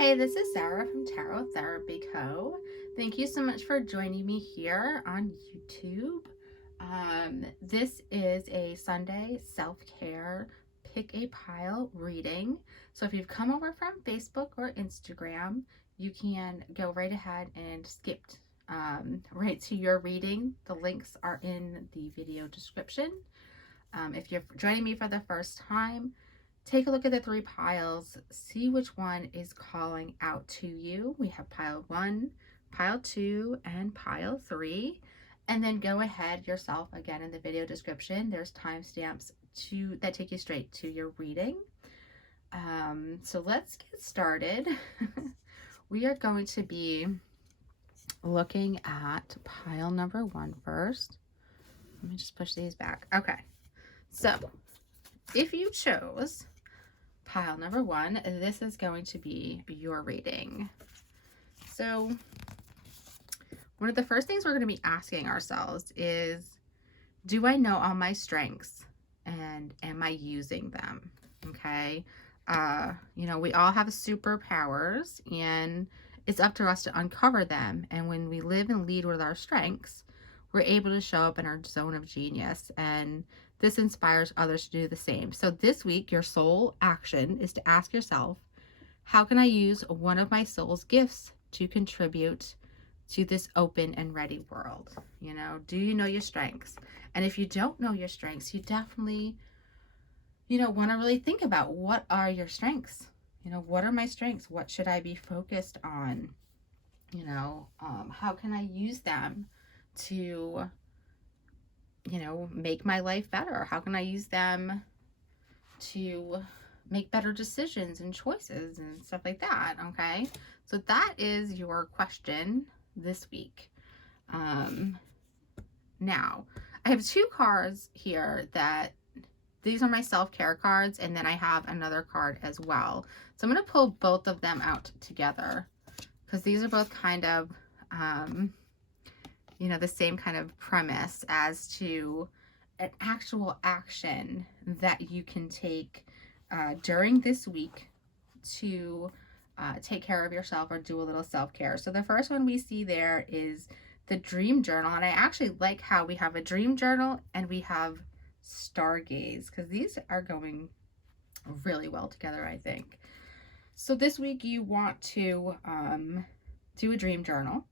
Hey, this is Sarah from Tarot Therapy Co. Thank you so much for joining me here on YouTube. This is a Sunday self-care pick a pile reading. So if you've come over from Facebook or Instagram, you can go right ahead and skip right to your reading. The links are in the video description. If you're joining me for the first time, take a look at the 3 piles, see which one is calling out to you. We have pile 1, pile 2, and pile 3. And then go ahead yourself, again in the video description, there's timestamps that take you straight to your reading. So let's get started. We are going to be looking at pile number 1 first. Let me just push these back. Okay, so if you chose pile number 1, this is going to be your reading. So one of the first things we're going to be asking ourselves is, do I know all my strengths and am I using them? Okay. We all have superpowers and it's up to us to uncover them. And when we live and lead with our strengths, we're able to show up in our zone of genius, and this inspires others to do the same. So this week, your soul action is to ask yourself, how can I use one of my soul's gifts to contribute to this open and ready world? Do you know your strengths? And if you don't know your strengths, you definitely, want to really think about, what are your strengths? What are my strengths? What should I be focused on? How can I use them to make my life better? How can I use them to make better decisions and choices and stuff like that? Okay, so that is your question this week. Now I have 2 cards here that these are my self-care cards, and then I have another card as well. So I'm going to pull both of them out together because these are both kind of the same kind of premise as to an actual action that you can take during this week to take care of yourself or do a little self-care. So the first one we see there is the dream journal. And I actually like how we have a dream journal and we have stargaze, because these are going really well together, I think. So this week you want to do a dream journal.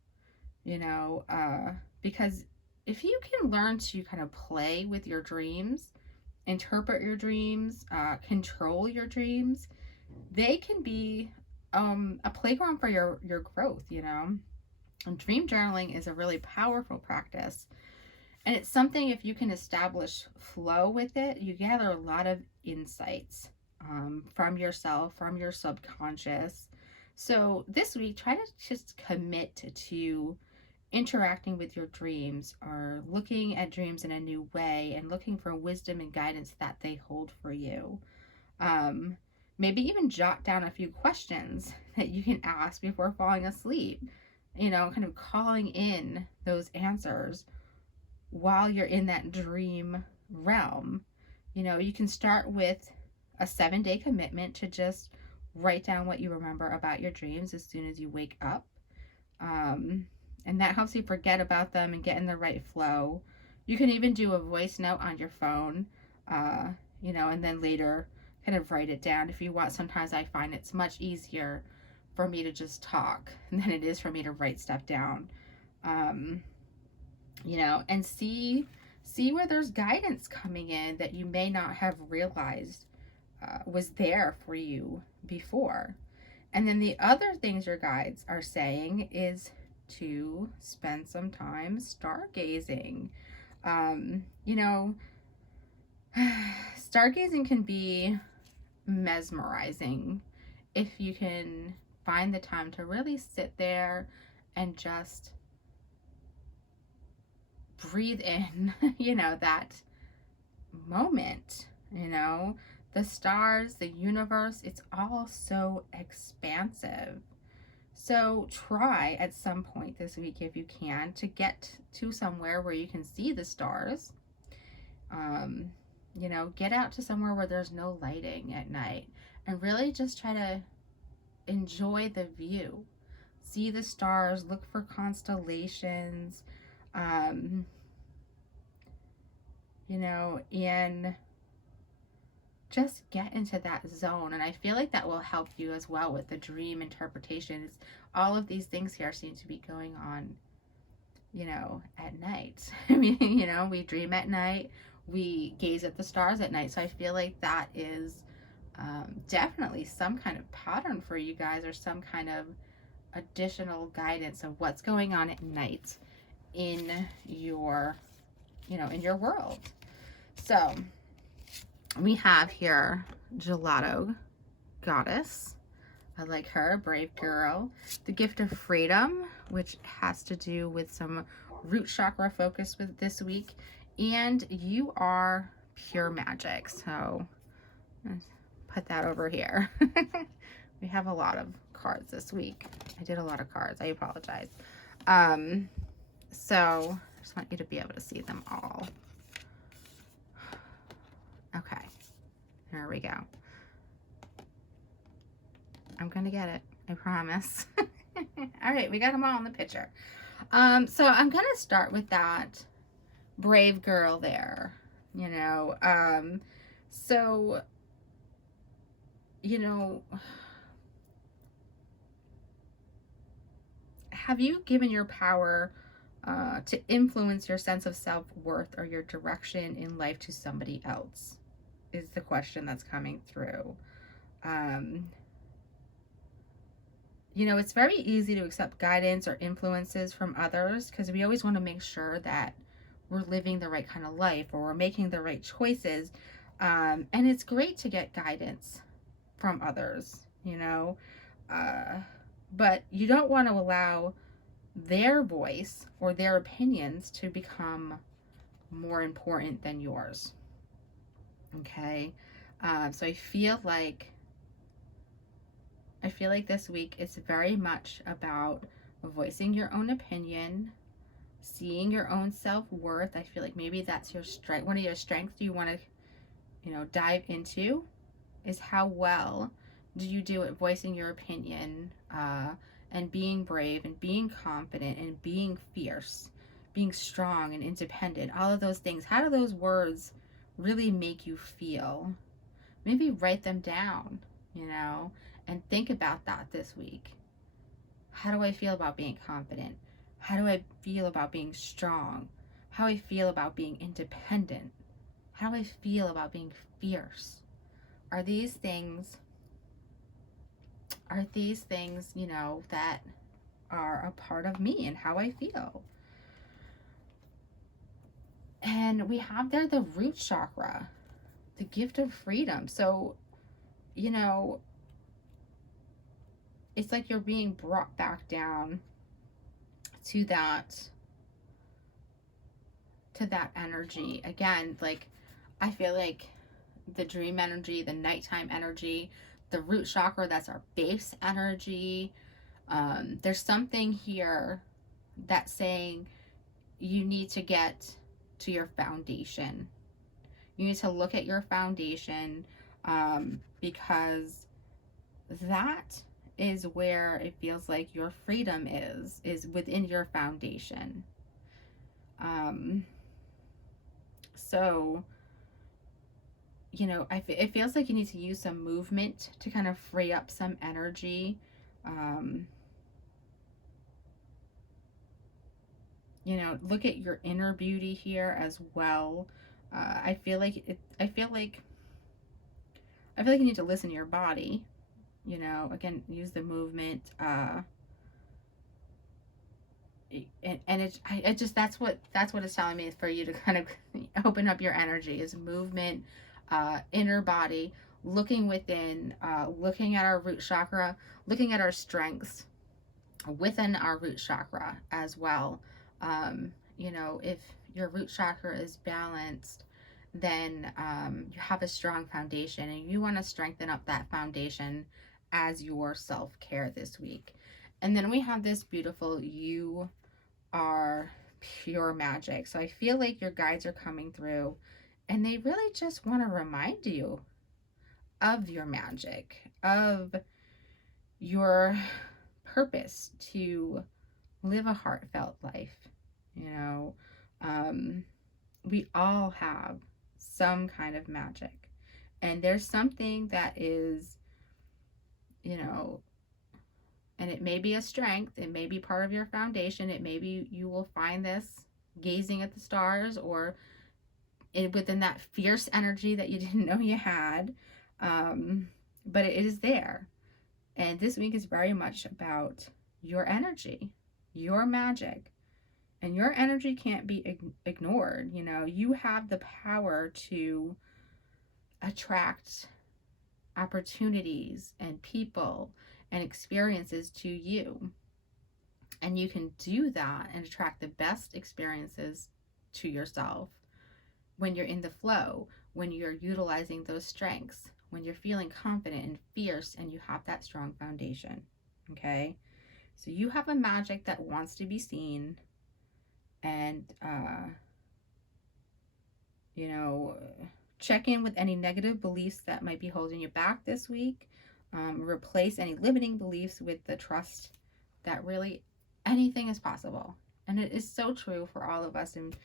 Because if you can learn to kind of play with your dreams, interpret your dreams, control your dreams, they can be a playground for your growth, And dream journaling is a really powerful practice. And it's something, if you can establish flow with it, you gather a lot of insights from yourself, from your subconscious. So this week, try to just commit to interacting with your dreams, or looking at dreams in a new way and looking for wisdom and guidance that they hold for you. Maybe even jot down a few questions that you can ask before falling asleep, kind of calling in those answers while you're in that dream realm. You can start with a 7-day commitment to just write down what you remember about your dreams as soon as you wake up. And that helps you forget about them and get in the right flow. You can even do a voice note on your phone, and then later kind of write it down if you want. Sometimes I find it's much easier for me to just talk than it is for me to write stuff down. And see where there's guidance coming in that you may not have realized was there for you before. And then the other things your guides are saying is to spend some time stargazing. Stargazing can be mesmerizing if you can find the time to really sit there and just breathe in, that moment, the stars, the universe, it's all so expansive. So try at some point this week, if you can, to get to somewhere where you can see the stars. Get out to somewhere where there's no lighting at night and really just try to enjoy the view. See the stars, look for constellations, um, and just get into that zone. And I feel like that will help you as well with the dream interpretations. All of these things here seem to be going on, at night. I mean, we dream at night, we gaze at the stars at night. So I feel like that is definitely some kind of pattern for you guys, or some kind of additional guidance of what's going on at night in your, in your world. So we have here Gelato Goddess. I like her. Brave Girl. The Gift of Freedom, which has to do with some root chakra focus with this week. And You Are Pure Magic. So let's put that over here. We have a lot of cards this week. I did a lot of cards. I apologize. So I just want you to be able to see them all. Okay. There we go. I'm going to get it. I promise. All right. We got them all in the picture. So I'm going to start with that brave girl there, so, have you given your power to influence your sense of self-worth or your direction in life to somebody else, is the question that's coming through. It's very easy to accept guidance or influences from others because we always want to make sure that we're living the right kind of life, or we're making the right choices. And it's great to get guidance from others, but you don't want to allow their voice or their opinions to become more important than yours. Okay. So I feel like this week is very much about voicing your own opinion, seeing your own self-worth. I feel like maybe that's your strength. One of your strengths you want to, dive into is how well do you do at voicing your opinion, and being brave and being confident and being fierce, being strong and independent. All of those things. How do those words really make you feel? Maybe write them down, and think about that this week. How do I feel about being confident? How do I feel about being strong? How do I feel about being independent? How do I feel about being fierce? Are these things, that are a part of me and how I feel? And we have there the root chakra, the gift of freedom. So, it's like you're being brought back down to that energy again. Like, I feel like the dream energy, the nighttime energy, the root chakra, that's our base energy. There's something here that's saying you need to get to your foundation. You need to look at your foundation, because that is where it feels like your freedom is within your foundation. So, it feels like you need to use some movement to kind of free up some energy. Look at your inner beauty here as well. I feel like you need to listen to your body. Again, use the movement. That's what it's telling me, is for you to kind of open up your energy, is movement, inner body, looking within, looking at our root chakra, looking at our strengths within our root chakra as well. If your root chakra is balanced, then you have a strong foundation, and you want to strengthen up that foundation as your self-care this week. And then we have this beautiful You Are Pure Magic. So I feel like your guides are coming through, and they really just want to remind you of your magic, of your purpose to live a heartfelt life. You know, we all have some kind of magic, and there's something that is, you know, and it may be a strength, it may be part of your foundation, it may be you will find this gazing at the stars, or within that fierce energy that you didn't know you had. But it is there. And this week is very much about your energy, your magic. And your energy can't be ignored. You know, you have the power to attract opportunities and people and experiences to you. And you can do that and attract the best experiences to yourself when you're in the flow, when you're utilizing those strengths, when you're feeling confident and fierce and you have that strong foundation. Okay? So you have a magic that wants to be seen, and you know, check in with any negative beliefs that might be holding you back this week. Replace any limiting beliefs with the trust that really anything is possible. And it is so true for all of us. And,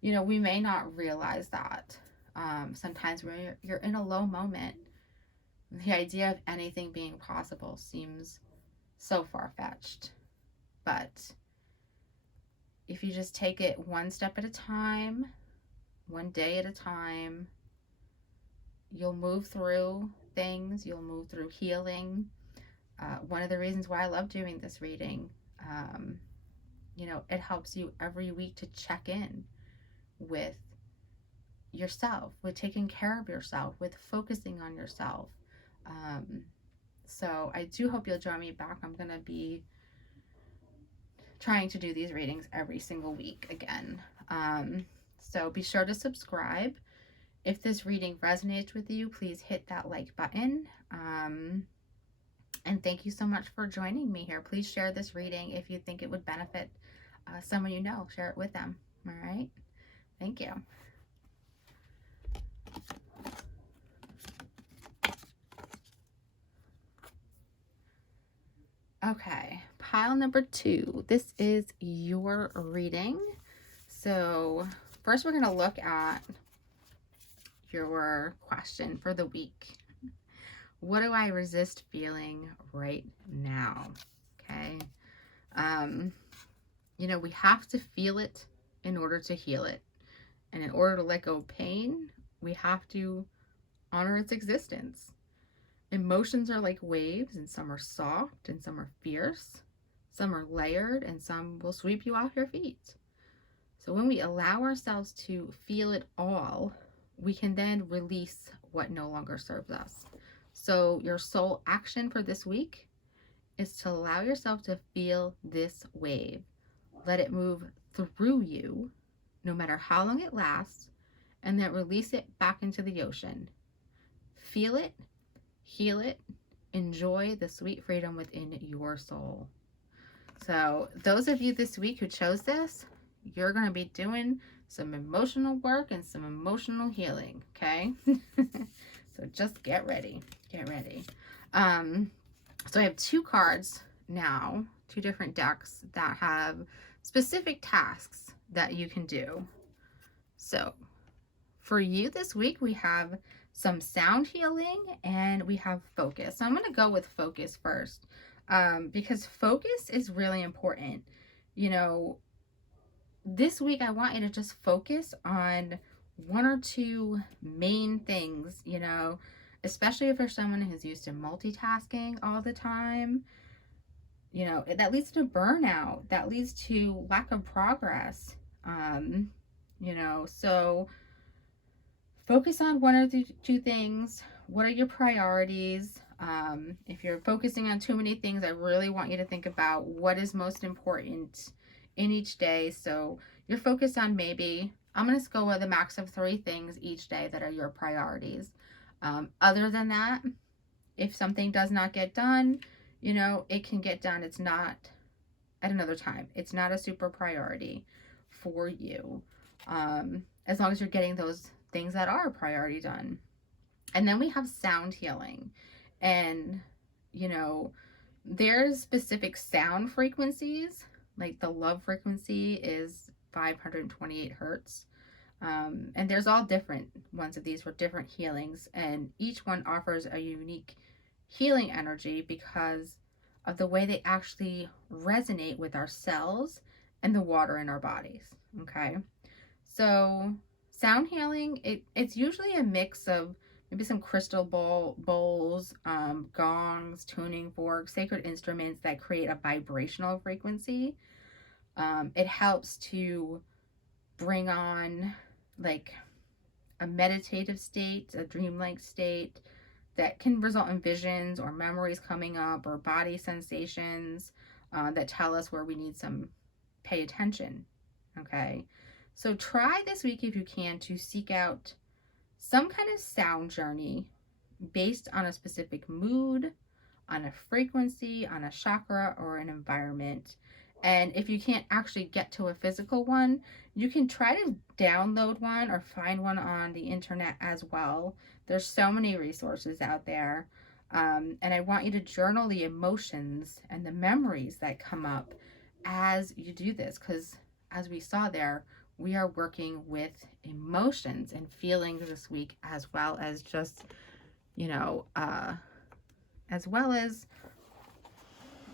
you know, we may not realize that. Sometimes when you're in a low moment, the idea of anything being possible seems so far-fetched. But if you just take it one step at a time, one day at a time, you'll move through things, you'll move through healing. One of the reasons why I love doing this reading, you know, it helps you every week to check in with yourself, with taking care of yourself, with focusing on yourself. So I do hope you'll join me back. I'm going to be trying to do these readings every single week again. So be sure to subscribe. If this reading resonates with you, please hit that like button. And thank you so much for joining me here. Please share this reading if you think it would benefit someone you know. Share it with them. All right. Thank you. Okay, pile number 2. This is your reading. So first we're going to look at your question for the week. What do I resist feeling right now? Okay. You know, we have to feel it in order to heal it. And in order to let go of pain, we have to honor its existence. Emotions are like waves, and some are soft and some are fierce. Some are layered and some will sweep you off your feet. So when we allow ourselves to feel it all, we can then release what no longer serves us. So your sole action for this week is to allow yourself to feel this wave. Let it move through you, no matter how long it lasts, and then release it back into the ocean. Feel it, heal it, enjoy the sweet freedom within your soul. So those of you this week who chose this, you're going to be doing some emotional work and some emotional healing, okay? So just get ready. Get ready. So I have 2 cards now, 2 different decks that have specific tasks that you can do. So for you this week, we have some sound healing and we have focus. So I'm going to go with focus first, because focus is really important. You know, this week I want you to just focus on 1 or 2 main things, you know, especially if you're someone who's used to multitasking all the time. You know, that leads to burnout, that leads to lack of progress. You know, so focus on 1 or 2 things. What are your priorities? If you're focusing on too many things, I really want you to think about what is most important in each day. So you're focused on maybe, I'm going to go with a max of 3 things each day that are your priorities. Other than that, if something does not get done, you know, it can get done. It's not at another time. It's not a super priority for you. As long as you're getting those things that are a priority done. And then we have sound healing. And, you know, there's specific sound frequencies, like the love frequency is 528 hertz. And there's all different ones of these for different healings, and each one offers a unique healing energy because of the way they actually resonate with our cells and the water in our bodies. Okay, so sound healing, it's usually a mix of maybe some crystal bowls, gongs, tuning forks, sacred instruments that create a vibrational frequency. It helps to bring on like a meditative state, a dreamlike state that can result in visions or memories coming up or body sensations that tell us where we need some pay attention. Okay, so try this week if you can to seek out some kind of sound journey based on a specific mood, on a frequency, on a chakra, or an environment. And if you can't actually get to a physical one, you can try to download one or find one on the internet as well. There's so many resources out there. And I want you to journal the emotions and the memories that come up as you do this, because as we saw there, we are working with emotions and feelings this week, as well as just, as well as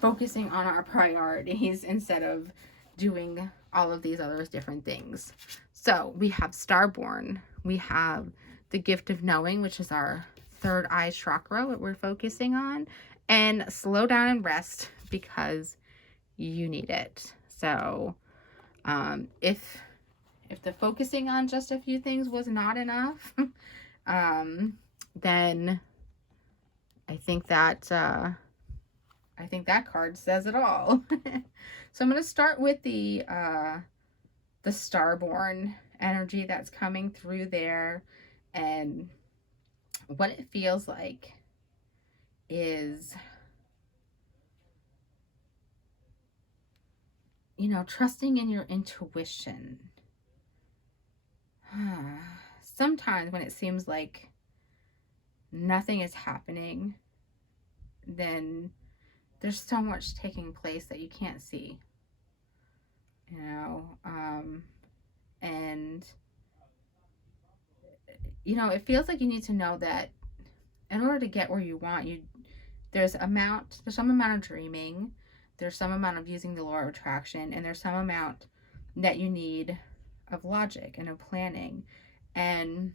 focusing on our priorities instead of doing all of these other different things. So we have Starborn, we have the gift of knowing, which is our third eye chakra, what we're focusing on, and slow down and rest because you need it. So if the focusing on just a few things was not enough, then I think that card says it all. So I'm going to start with the Starborn energy that's coming through there, and what it feels like is, trusting in your intuition. Sometimes when it seems like nothing is happening, then there's so much taking place that you can't see, and it feels like you need to know that in order to get where you want, there's some amount of dreaming, there's some amount of using the law of attraction, and there's some amount that you need of logic and of planning. And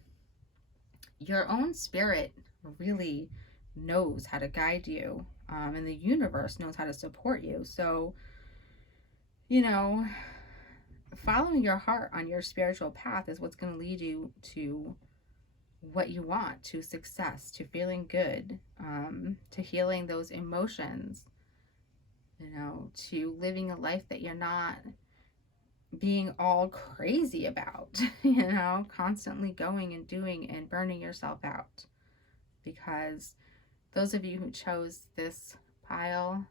your own spirit really knows how to guide you, and the universe knows how to support you. So, following your heart on your spiritual path is what's going to lead you to what you want, to success, to feeling good, to healing those emotions, to living a life that you're not being all crazy about, constantly going and doing and burning yourself out. Because those of you who chose this pile,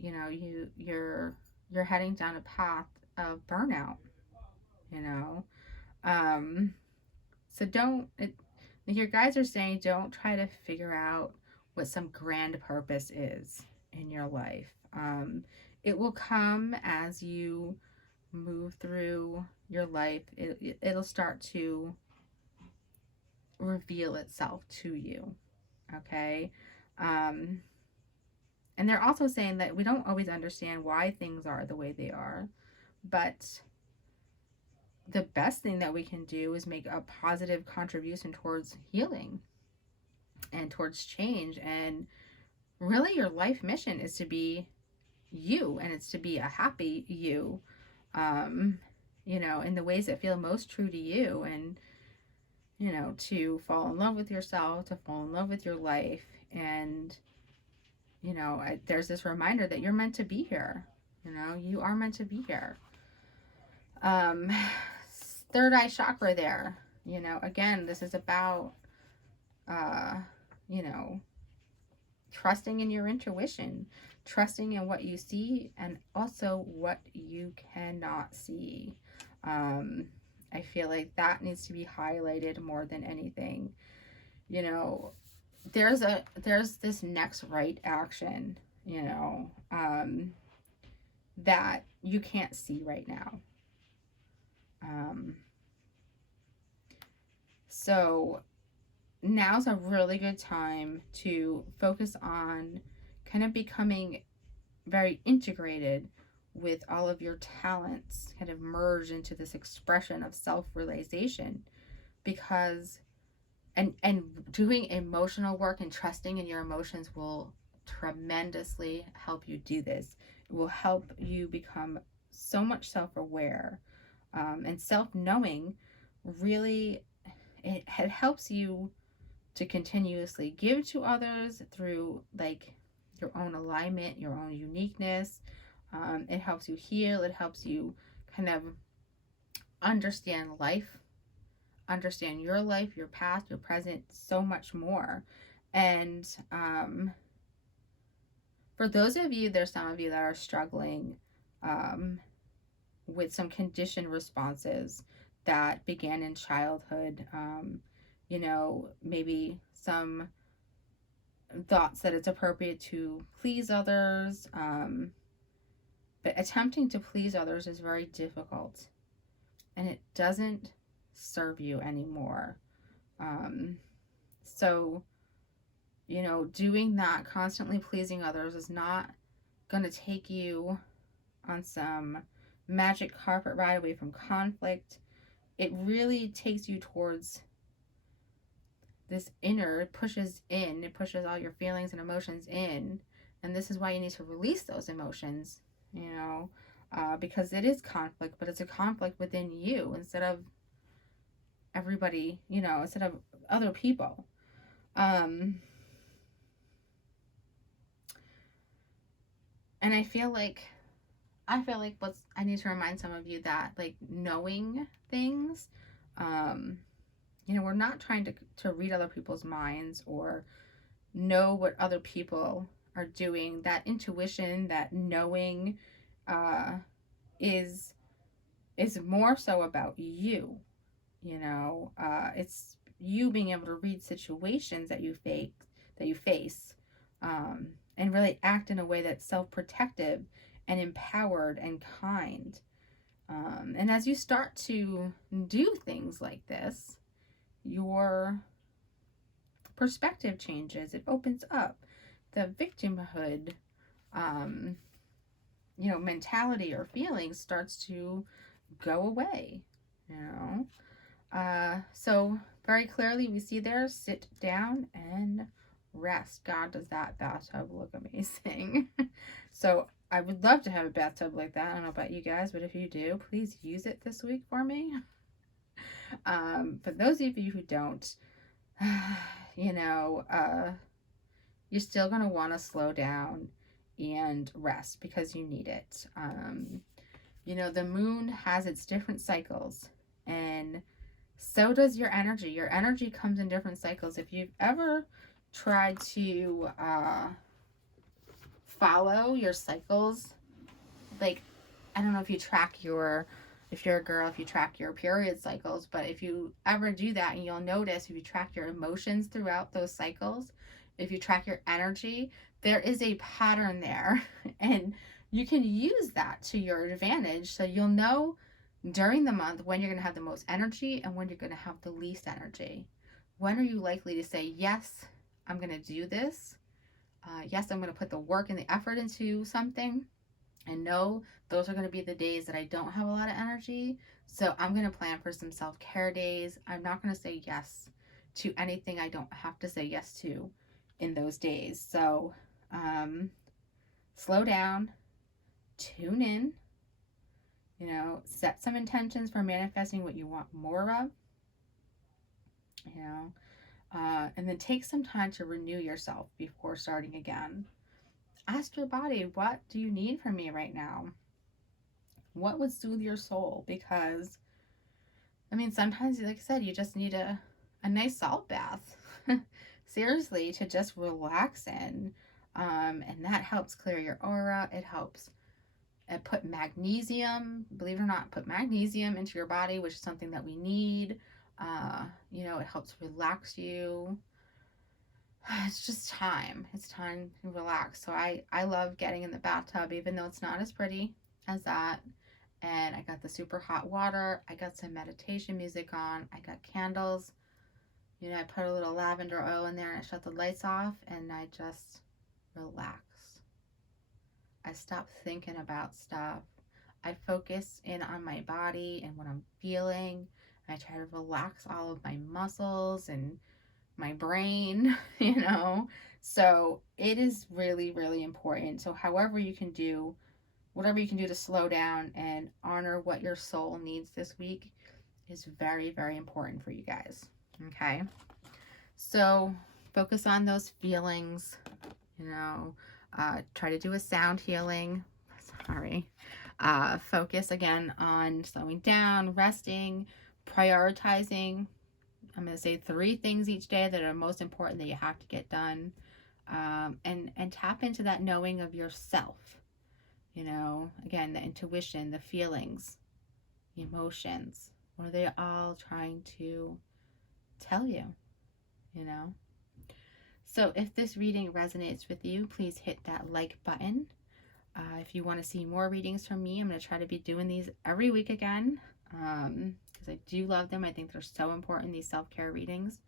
you're heading down a path of burnout, so your guides are saying, don't try to figure out what some grand purpose is in your life. It will come as you move through your life. It'll start to reveal itself to you. Okay. And they're also saying that we don't always understand why things are the way they are, but the best thing that we can do is make a positive contribution towards healing and towards change. And really, your life mission is to be you, and it's to be a happy you, in the ways that feel most true to you, and to fall in love with yourself, to fall in love with your life. And there's this reminder that you're meant to be here. You are meant to be here. Third eye chakra there, again, this is about trusting in your intuition, trusting in what you see, and also what you cannot see. I feel like that needs to be highlighted more than anything. there's this next right action, you know, that you can't see right now. So now's a really good time to focus on kind of becoming very integrated with all of your talents, kind of merge into this expression of self-realization, because and doing emotional work and trusting in your emotions will tremendously help you do this. It will help you become so much self-aware, and self-knowing. Really, it helps you to continuously give to others through like your own alignment, your own uniqueness. It helps you heal. It helps you kind of understand life, understand your life, your past, your present, so much more. And for those of you, there's some of you that are struggling um, with some conditioned responses that began in childhood. You know, maybe some thoughts that it's appropriate to please others, but attempting to please others is very difficult and it doesn't serve you anymore. So, you know, doing that, constantly pleasing others, is not going to take you on some magic carpet ride away from conflict. It really takes you towards this inner, it pushes in, it pushes all your feelings and emotions in. And this is why you need to release those emotions, you know, because it is conflict, but it's a conflict within you instead of everybody, you know, instead of other people. And I feel like what's I need to remind some of you that like knowing things, you know, we're not trying to read other people's minds or know what other people are doing. That intuition, that knowing, uh, is more so about you. You know, it's you being able to read situations that you face, and really act in a way that's self-protective and empowered and kind. And as you start to do things like this, your perspective changes. It opens up. The victimhood, um, you know, mentality or feelings starts to go away. You know, so very clearly we see there, sit down and rest. God, does that bathtub look amazing? So I would love to have a bathtub like that. I don't know about you guys, but if you do, please use it this week for me. For those of you who don't, you know, you're still going to want to slow down and rest because you need it. You know, the moon has its different cycles, and so does your energy. Your energy comes in different cycles. If you've ever tried to follow your cycles, like, I don't know if you track your, if you're a girl, if you track your period cycles, but if you ever do that, and you'll notice if you track your emotions throughout those cycles, if you track your energy, there is a pattern there. And you can use that to your advantage. So you'll know during the month when you're going to have the most energy and when you're going to have the least energy. When are you likely to say, yes, I'm going to do this? Yes, I'm going to put the work and the effort into something. And no, those are going to be the days that I don't have a lot of energy. So I'm going to plan for some self-care days. I'm not going to say yes to anything I don't have to say yes to in those days. So slow down, tune in, you know, set some intentions for manifesting what you want more of, you know, and then take some time to renew yourself before starting again. Ask your body, what do you need from me right now? What would soothe your soul? Because, I mean, sometimes, like I said, you just need a nice salt bath. Seriously, to just relax in. And that helps clear your aura. It helps put magnesium, believe it or not, put magnesium into your body, which is something that we need. You know, it helps relax you. it's just time. It's time to relax. So I love getting in the bathtub, even though it's not as pretty as that. And I got the super hot water. I got some meditation music on. I got candles. You know, I put a little lavender oil in there and I shut the lights off and I just relax. I stop thinking about stuff. I focus in on my body and what I'm feeling. I try to relax all of my muscles and my brain, you know. So it is really, really important. So however you can do, whatever you can do to slow down and honor what your soul needs this week is very, very important for you guys. Okay. So focus on those feelings, you know, try to do a sound healing. Sorry. Focus again on slowing down, resting, prioritizing. I'm going to say 3 things each day that are most important that you have to get done. And tap into that knowing of yourself. You know, again, the intuition, the feelings, the emotions. What are they all trying to tell you? You know? So if this reading resonates with you, please hit that like button. If you want to see more readings from me, I'm going to try to be doing these every week again. Because I do love them. I think they're so important, these self-care readings.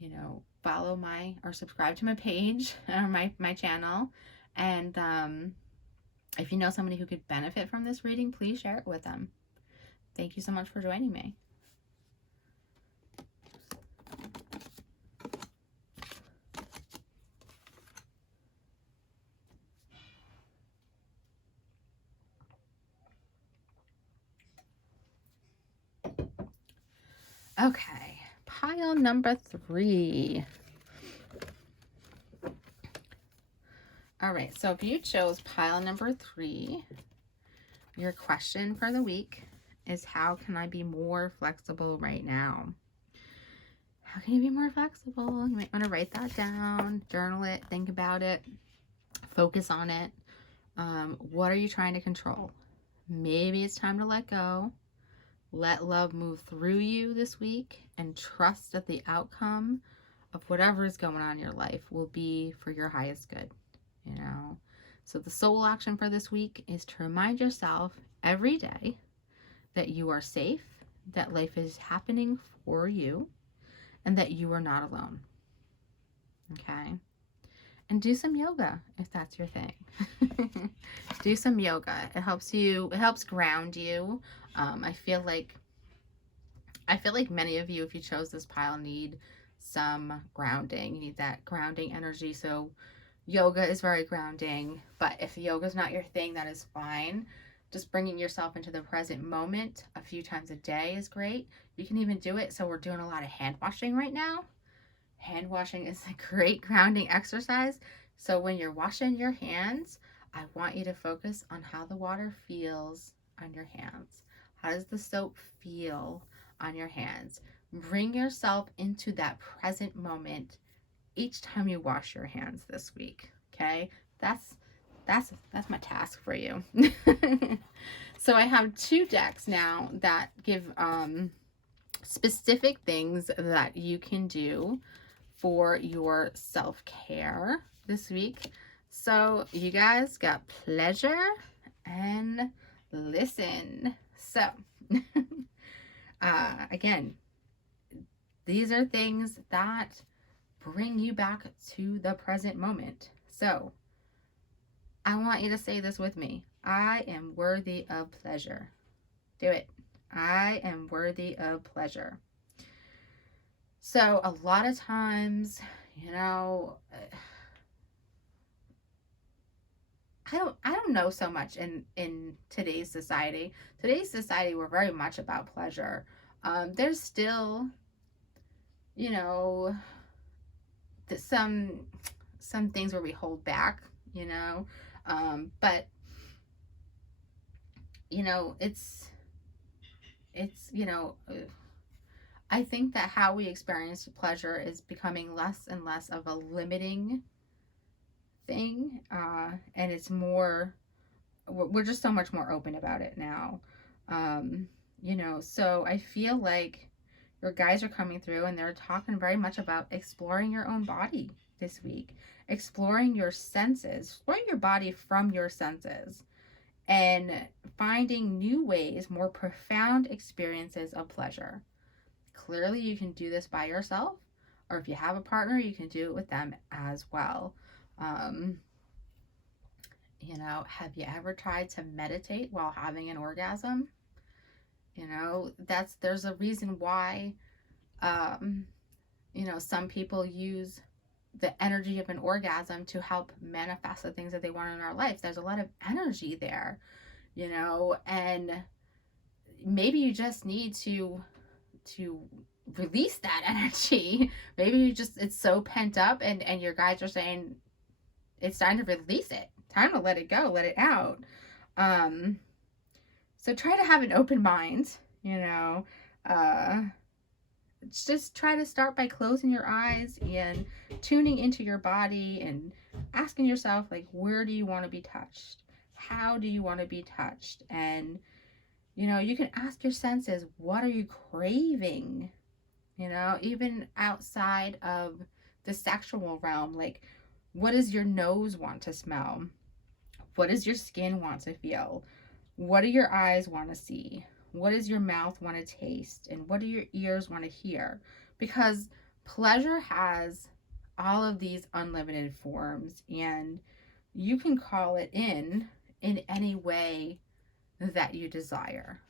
You know, follow or subscribe to my page or my channel. And if you know somebody who could benefit from this reading, please share it with them. Thank you so much for joining me. Okay, pile number 3. All right, so if you chose pile number 3, your question for the week is, how can I be more flexible right now? How can you be more flexible? You might want to write that down, journal it, think about it, focus on it. What are you trying to control? Maybe it's time to let go. Let love move through you this week and trust that the outcome of whatever is going on in your life will be for your highest good, you know? So the soul action for this week is to remind yourself every day that you are safe, that life is happening for you, and that you are not alone. Okay? And do some yoga if that's your thing. Do some yoga. It helps ground you. I feel like many of you, if you chose this pile, need some grounding. You need that grounding energy. So yoga is very grounding, but if yoga is not your thing, that is fine. Just bringing yourself into the present moment a few times a day is great. You can even do it. So we're doing a lot of hand washing right now. Hand washing is a great grounding exercise. So when you're washing your hands, I want you to focus on how the water feels on your hands. How does the soap feel on your hands? Bring yourself into that present moment each time you wash your hands this week. Okay? That's my task for you. So I have 2 decks now that give specific things that you can do for your self-care this week. So you guys got pleasure and listen. So again, these are things that bring you back to the present moment. So I want you to say this with me. I am worthy of pleasure. Do it. I am worthy of pleasure. So a lot of times, you know, I don't know so much in today's society. Today's society, we're very much about pleasure. There's still, you know, some things where we hold back, you know, but you know, it's you know, I think that how we experience pleasure is becoming less and less of a limiting thing, and it's more, we're just so much more open about it now. You know, so I feel like your guides are coming through, and they're talking very much about exploring your own body this week, exploring your senses, exploring your body from your senses, and finding new ways, more profound experiences of pleasure. Clearly, you can do this by yourself, or if you have a partner, you can do it with them as well. You know, have you ever tried to meditate while having an orgasm? You know, there's a reason why, you know, some people use the energy of an orgasm to help manifest the things that they want in our life. There's a lot of energy there, you know, and maybe you just need to release that energy. Maybe you just, it's so pent up, and your guides are saying it's time to release it, time to let it go, let it out. So try to have an open mind, you know. Just try to start by closing your eyes and tuning into your body and asking yourself, like, where do you want to be touched? How do you want to be touched? And, you know, you can ask your senses, what are you craving? You know, even outside of the sexual realm, like, what does your nose want to smell? What does your skin want to feel? What do your eyes want to see? What does your mouth want to taste? And what do your ears want to hear? Because pleasure has all of these unlimited forms, and you can call it in any way that you desire.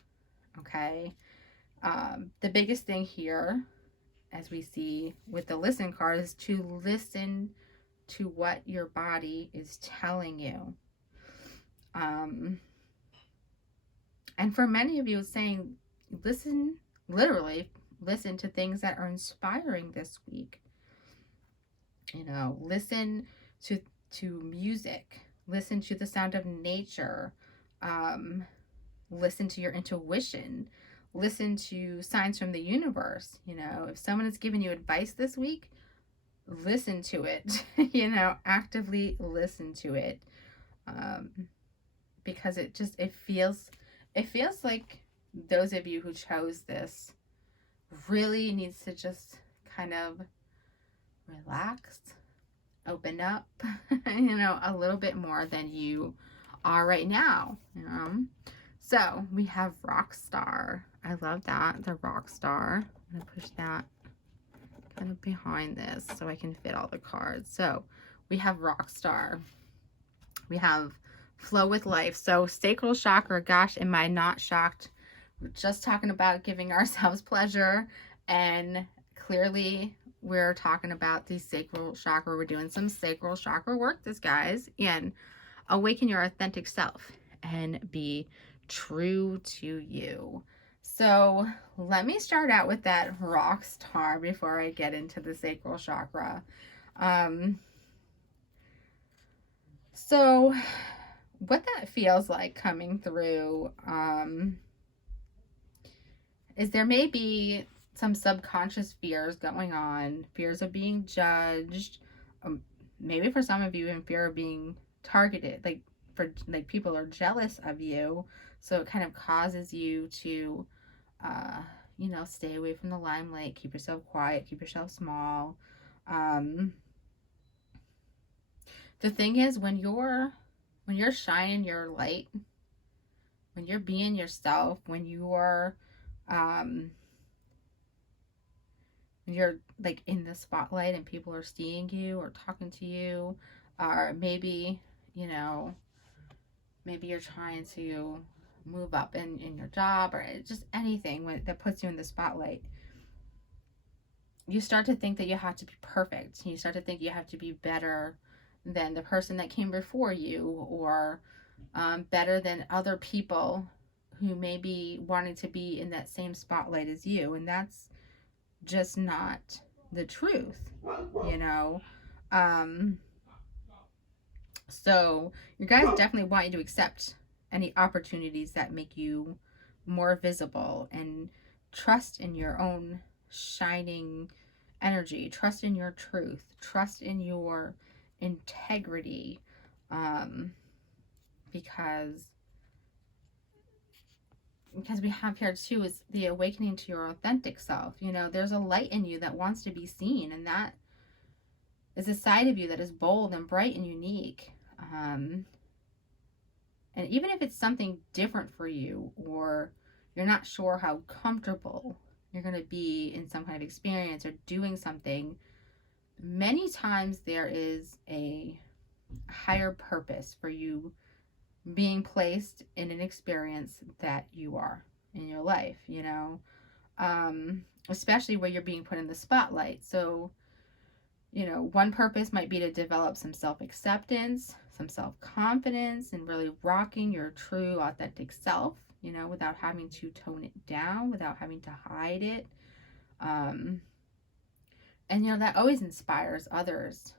Okay? The biggest thing here, as we see with the listen card, is to listen to what your body is telling you. And for many of you, it's saying, listen, literally, listen to things that are inspiring this week. You know, listen to music, listen to the sound of nature, listen to your intuition, listen to signs from the universe. You know, if someone has given you advice this week, listen to it. You know, actively listen to it, because it feels like those of you who chose this really needs to just kind of relax, open up, you know, a little bit more than you are right now, you know. So we have Rock Star. I love that, the Rock Star. I'm gonna push that kind of behind this so I can fit all the cards. So we have Rock Star. We have Flow with Life. So sacral chakra, gosh, am I not shocked? We're just talking about giving ourselves pleasure, and clearly we're talking about the sacral chakra. We're doing some sacral chakra work, this guys, and awaken your authentic self and be true to you. So let me start out with that Rock Star before I get into the sacral chakra. So what that feels like coming through, is there may be some subconscious fears going on, fears of being judged, maybe for some of you in fear of being targeted, like people are jealous of you, so it kind of causes you to, you know, stay away from the limelight, keep yourself quiet, keep yourself small. The thing is, when you're shining your light, when you're being yourself, when you're like in the spotlight and people are seeing you or talking to you, or maybe, you know, maybe you're trying to move up in your job, or just anything that puts you in the spotlight, you start to think that you have to be perfect. You start to think you have to be better than the person that came before you, or better than other people who may be wanting to be in that same spotlight as you. And that's just not the truth, you know. So your guys definitely want you to accept any opportunities that make you more visible, and trust in your own shining energy, trust in your truth, trust in your integrity, because because we have here too is the awakening to your authentic self. You know, there's a light in you that wants to be seen, and that is a side of you that is bold and bright and unique. And even if it's something different for you, or you're not sure how comfortable you're going to be in some kind of experience or doing something, many times there is a higher purpose for you being placed in an experience that you are in your life, you know, especially where you're being put in the spotlight. So, you know, one purpose might be to develop some self-acceptance, some self-confidence, and really rocking your true authentic self, you know, without having to tone it down, without having to hide it. And, you know, that always inspires others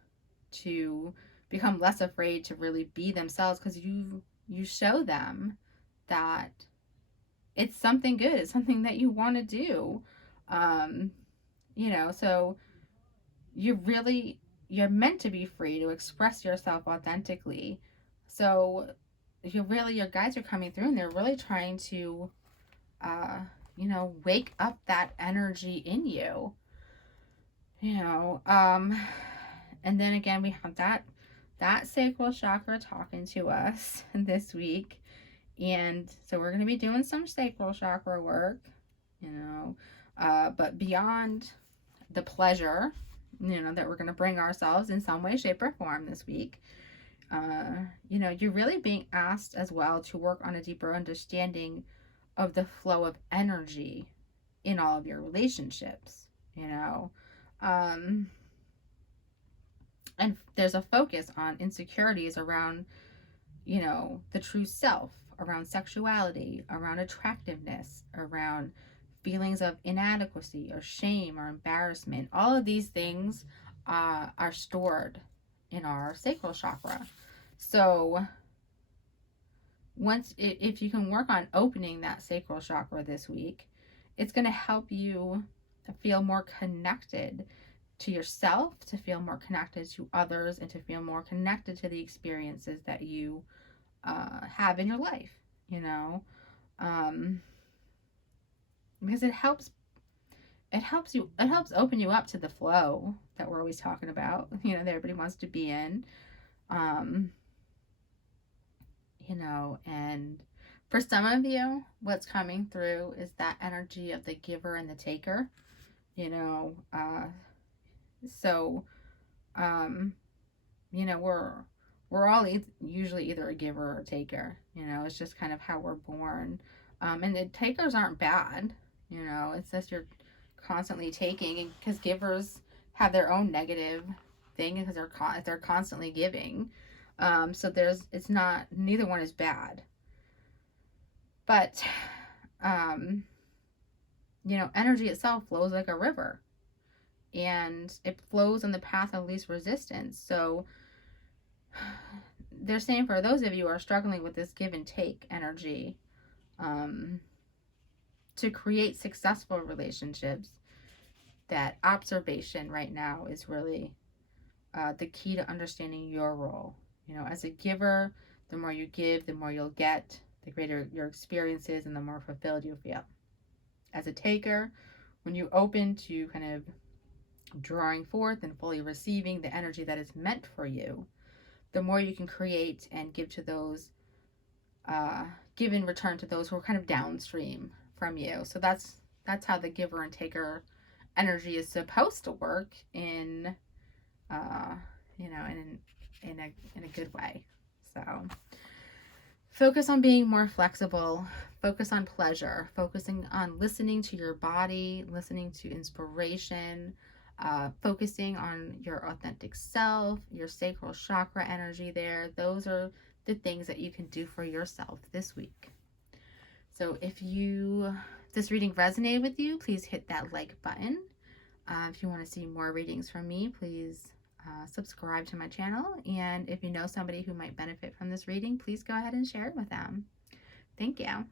to become less afraid to really be themselves, because you show them that it's something good, it's something that you want to do. You know, so you're meant to be free to express yourself authentically. So your guides are coming through, and they're really trying to you know, wake up that energy in you. You know, and then again we have that sacral chakra talking to us this week. And so we're going to be doing some sacral chakra work, you know, but beyond the pleasure, you know, that we're going to bring ourselves in some way, shape, or form this week, you know, you're really being asked as well to work on a deeper understanding of the flow of energy in all of your relationships, you know. And there's a focus on insecurities around, you know, the true self, around sexuality, around attractiveness, around feelings of inadequacy or shame or embarrassment. All of these things are stored in our sacral chakra. So if you can work on opening that sacral chakra this week, it's going to help you feel more connected to yourself, to feel more connected to others, and to feel more connected to the experiences that you have in your life, you know, because it helps open you up to the flow that we're always talking about, you know, that everybody wants to be in. You know, and for some of you, what's coming through is that energy of the giver and the taker, you know. So you know, we're all usually either a giver or a taker, you know. It's just kind of how we're born. And the takers aren't bad, you know. It's just you're constantly taking, because givers have their own negative thing, because they're constantly giving. So it's not, neither one is bad. But you know, energy itself flows like a river, and it flows on the path of least resistance. So they're saying for those of you who are struggling with this give and take energy, to create successful relationships, that observation right now is really the key to understanding your role. You know, as a giver, the more you give, the more you'll get, the greater your experiences, and the more fulfilled you feel. As a taker, when you open to kind of drawing forth and fully receiving the energy that is meant for you, the more you can create and give to those, give in return to those who are kind of downstream from you. So that's how the giver and taker energy is supposed to work in, you know, in a good way. So focus on being more flexible, focus on pleasure, focusing on listening to your body, listening to inspiration, focusing on your authentic self, your sacral chakra energy there. Those are the things that you can do for yourself this week. So if this reading resonated with you, please hit that like button. If you want to see more readings from me, please subscribe to my channel. And if you know somebody who might benefit from this reading, please go ahead and share it with them. Thank you.